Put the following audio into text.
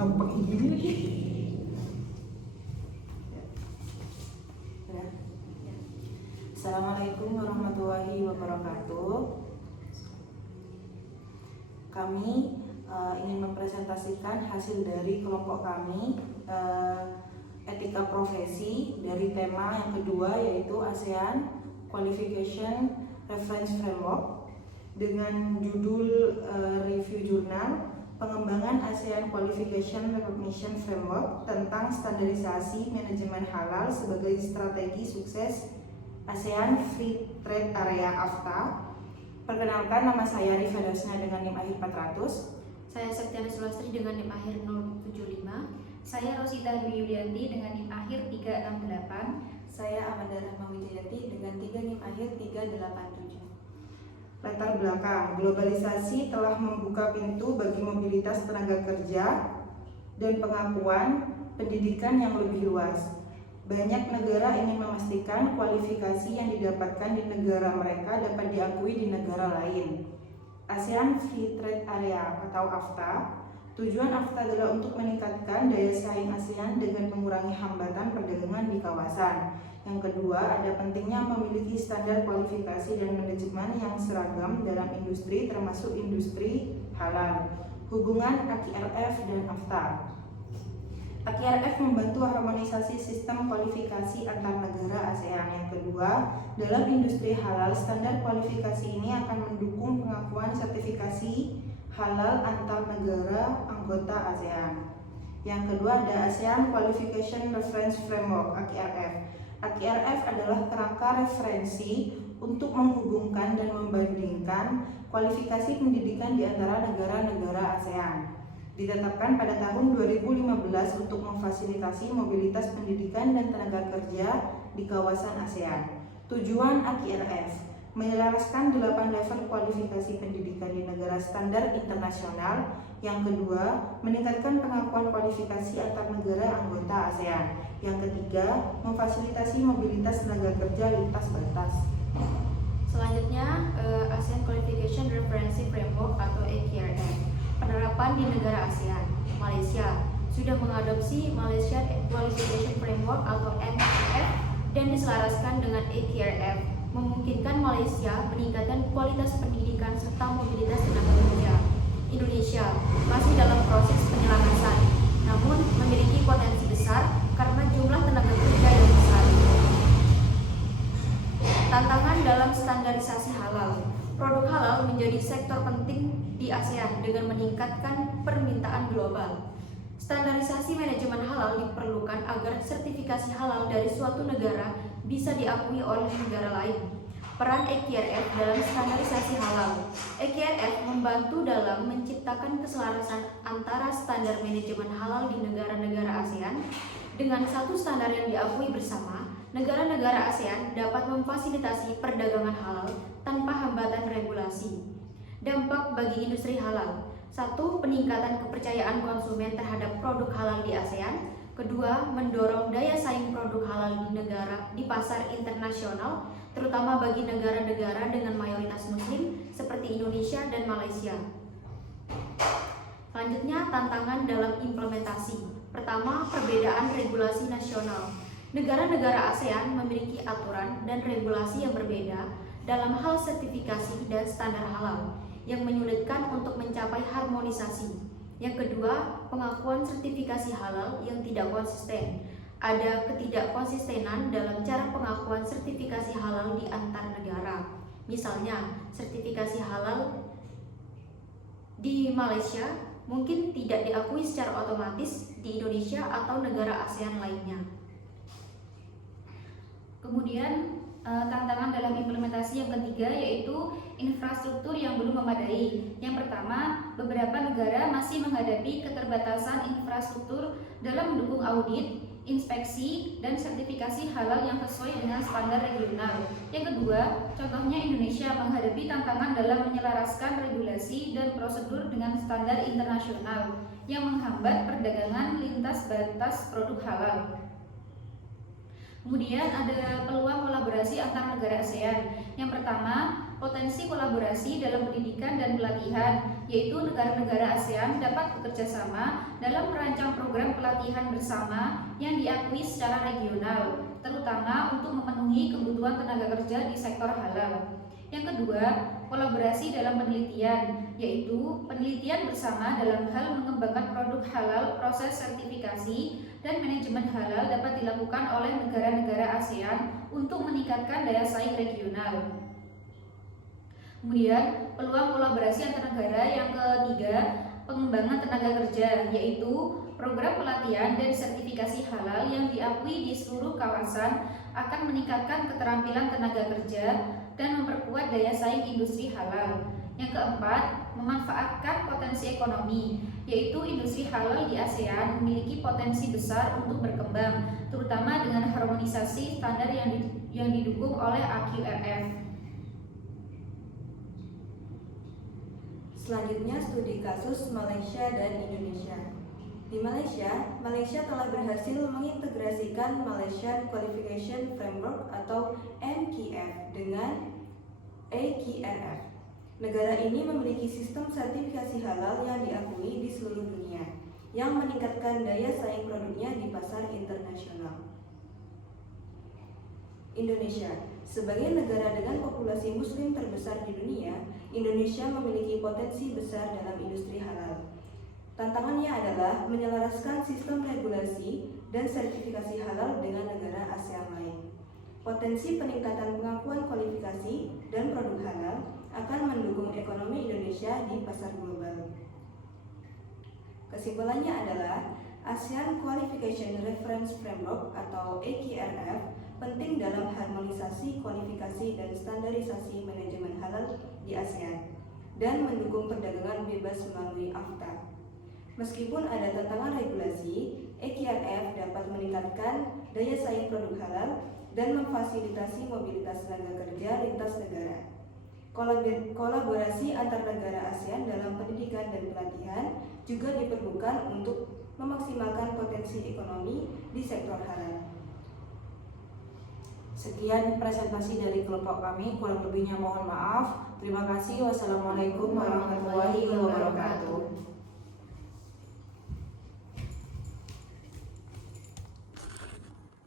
gampang gini lagi. Assalamualaikum warahmatullahi wabarakatuh. Kami ingin mempresentasikan hasil dari kelompok kami, etika profesi, dari tema yang kedua yaitu ASEAN Qualification Reference Framework dengan judul review jurnal pengembangan ASEAN Qualification Recognition Framework tentang standarisasi manajemen halal sebagai strategi sukses ASEAN Free Trade Area (AFTA). Perkenalkan, nama saya Rifa Dasna dengan NIM akhir 400. Saya Septiana Sulastri dengan NIM akhir 075. Saya Rosita Dwi Yulianti dengan NIM akhir 368. Saya Amanda Rahma Wijayati dengan 3 NIM akhir 387. Latar belakang, globalisasi telah membuka pintu bagi mobilitas tenaga kerja dan pengakuan pendidikan yang lebih luas. Banyak negara ingin memastikan kualifikasi yang didapatkan di negara mereka dapat diakui di negara lain. ASEAN Free Trade Area atau AFTA. Tujuan AFTA adalah untuk meningkatkan daya saing ASEAN dengan mengurangi hambatan perdagangan di kawasan. Yang kedua, ada pentingnya memiliki standar kualifikasi dan manajemen yang seragam dalam industri termasuk industri halal. Hubungan AQRF dan AFTA. AQRF membantu harmonisasi sistem kualifikasi antar negara ASEAN. Yang kedua, dalam industri halal, standar kualifikasi ini akan mendukung pengakuan sertifikasi halal antar negara anggota ASEAN. Yang kedua, ada ASEAN Qualification Reference Framework (AQRF). AQRF adalah kerangka referensi untuk menghubungkan dan membandingkan kualifikasi pendidikan di antara negara-negara ASEAN. Ditetapkan pada tahun 2015 untuk memfasilitasi mobilitas pendidikan dan tenaga kerja di kawasan ASEAN. Tujuan AQRF menyelaraskan 8 level kualifikasi pendidikan di negara standar internasional. Yang kedua, meningkatkan pengakuan kualifikasi antar negara anggota ASEAN. Yang ketiga, memfasilitasi mobilitas tenaga kerja lintas batas. Selanjutnya, ASEAN Qualification Reference Framework atau AQRF. Penerapan di negara ASEAN. Malaysia sudah mengadopsi Malaysia Qualification Framework atau MQF dan diselaraskan dengan AQRF, memungkinkan Malaysia meningkatkan kualitas pendidikan serta mobilitas tenaga kerja. Indonesia masih dalam proses penyelarasan, namun memiliki potensi besar karena jumlah tenaga kerja yang besar. Tantangan dalam standarisasi halal. Produk halal menjadi sektor penting di ASEAN dengan meningkatkan permintaan global. Standarisasi manajemen halal diperlukan agar sertifikasi halal dari suatu negara bisa diakui oleh negara lain. Peran AQRF dalam standarisasi halal. AQRF membantu dalam menciptakan keselarasan antara standar manajemen halal di negara-negara ASEAN. Dengan satu standar yang diakui bersama, negara-negara ASEAN dapat memfasilitasi perdagangan halal tanpa hambatan regulasi. Dampak bagi industri halal. 1. Peningkatan kepercayaan konsumen terhadap produk halal di ASEAN. Kedua, mendorong daya saing produk halal di pasar internasional, terutama bagi negara-negara dengan mayoritas muslim seperti Indonesia dan Malaysia. Selanjutnya, tantangan dalam implementasi. Pertama, perbedaan regulasi nasional. Negara-negara ASEAN memiliki aturan dan regulasi yang berbeda dalam hal sertifikasi dan standar halal yang menyulitkan untuk mencapai harmonisasi. Yang kedua, pengakuan sertifikasi halal yang tidak konsisten. Ada ketidakkonsistenan dalam cara pengakuan sertifikasi halal di antar negara. Misalnya, sertifikasi halal di Malaysia mungkin tidak diakui secara otomatis di Indonesia atau negara ASEAN lainnya. Kemudian tantangan dalam implementasi yang ketiga yaitu infrastruktur yang belum memadai. Yang pertama, beberapa negara masih menghadapi keterbatasan infrastruktur dalam mendukung audit, inspeksi, dan sertifikasi halal yang sesuai dengan standar regional. Yang kedua, contohnya Indonesia menghadapi tantangan dalam menyelaraskan regulasi dan prosedur dengan standar internasional yang menghambat perdagangan lintas batas produk halal. Kemudian ada peluang kolaborasi antar negara ASEAN. Yang pertama, potensi kolaborasi dalam pendidikan dan pelatihan. yaitu negara-negara ASEAN dapat bekerja sama dalam merancang program pelatihan bersama yang diakui secara regional, terutama untuk memenuhi kebutuhan tenaga kerja di sektor halal. Yang kedua, kolaborasi dalam penelitian, yaitu penelitian bersama dalam hal mengembangkan produk halal, proses sertifikasi, dan manajemen halal dapat dilakukan oleh negara-negara ASEAN untuk meningkatkan daya saing regional. Kemudian, peluang kolaborasi antar negara yang ketiga, pengembangan tenaga kerja, yaitu program pelatihan dan sertifikasi halal yang diakui di seluruh kawasan akan meningkatkan keterampilan tenaga kerja dan memperkuat daya saing industri halal. Yang keempat, memanfaatkan potensi ekonomi, yaitu industri halal di ASEAN memiliki potensi besar untuk berkembang, terutama dengan harmonisasi standar yang didukung oleh AQRF. Selanjutnya, studi kasus Malaysia dan Indonesia. Di Malaysia telah berhasil mengintegrasikan Malaysian Qualification Framework atau MQF dengan AQRF. Negara ini memiliki sistem sertifikasi halal yang diakui di seluruh dunia, yang meningkatkan daya saing produknya di pasar internasional. Indonesia, sebagai negara dengan populasi muslim terbesar di dunia, Indonesia memiliki potensi besar dalam industri halal. Tantangannya adalah menyelaraskan sistem regulasi dan sertifikasi halal dengan negara ASEAN lain. Potensi peningkatan pengakuan kualifikasi dan produk halal akan mendukung ekonomi Indonesia di pasar global. Kesimpulannya adalah ASEAN Qualification Reference Framework atau AQRF penting dalam harmonisasi kualifikasi dan standarisasi manajemen halal di ASEAN dan mendukung perdagangan bebas melalui AFTA. Meskipun ada tantangan regulasi, AQRF dapat meningkatkan daya saing produk halal dan memfasilitasi mobilitas tenaga kerja lintas negara. Kolaborasi antar negara ASEAN dalam pendidikan dan pelatihan juga diperlukan untuk memaksimalkan potensi ekonomi di sektor halal. Sekian presentasi dari kelompok kami, kurang lebihnya mohon maaf. Terima kasih. Wassalamualaikum warahmatullahi wabarakatuh.